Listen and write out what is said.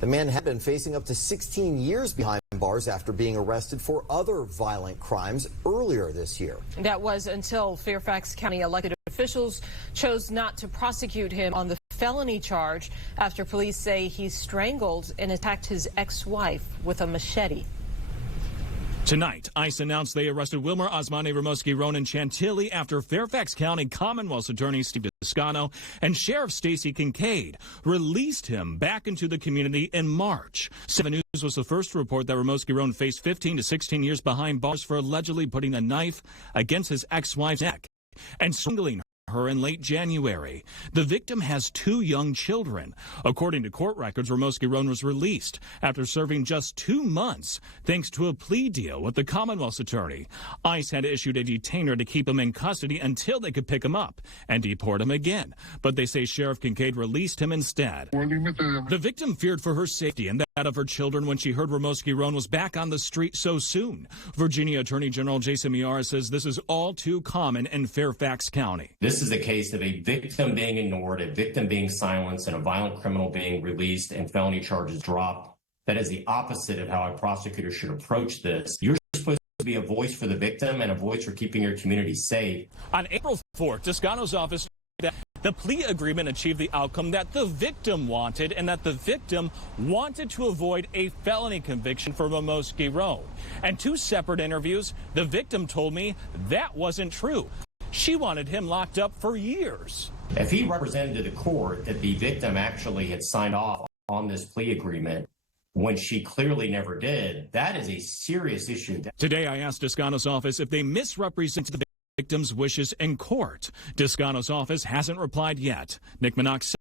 The man had been facing up to 16 years behind bars after being arrested for other violent crimes earlier this year. That was until Fairfax County elected officials chose not to prosecute him on the felony charge after police say he strangled and attacked his ex-wife with a machete. Tonight, ICE announced they arrested Wilmer Osmany Ramos Giron in Chantilly after Fairfax County Commonwealth's attorney Steve Descano and Sheriff Stacy Kincaid released him back into the community in March. 7 News was the first to report that Ramos Giron faced 15 to 16 years behind bars for allegedly putting a knife against his ex-wife's neck and strangling her in late January. The victim has 2 young children. According to court records, Ramos Giron was released after serving just 2 months thanks to a plea deal with the Commonwealth's attorney. ICE had issued a detainer to keep him in custody until they could pick him up and deport him again. But they say Sheriff Kincaid released him instead. The victim feared for her safety and that of her children when she heard Ramos Giron was back on the street so soon. Virginia Attorney General Jason Miyares says this is all too common in Fairfax County. This is a case of a victim being ignored, a victim being silenced, and a violent criminal being released and felony charges dropped. That is the opposite of how a prosecutor should approach this. You're supposed to be a voice for the victim and a voice for keeping your community safe. On April 4th, Descano's office said that the plea agreement achieved the outcome that the victim wanted and that the victim wanted to avoid a felony conviction for Ramos Giron. And 2 separate interviews, the victim told me that wasn't true. She wanted him locked up for years. If he represented to the court that the victim actually had signed off on this plea agreement when she clearly never did, that is a serious issue. Today, I asked Descano's office if they misrepresented the victim's wishes in court. Descano's office hasn't replied yet. Nick Minock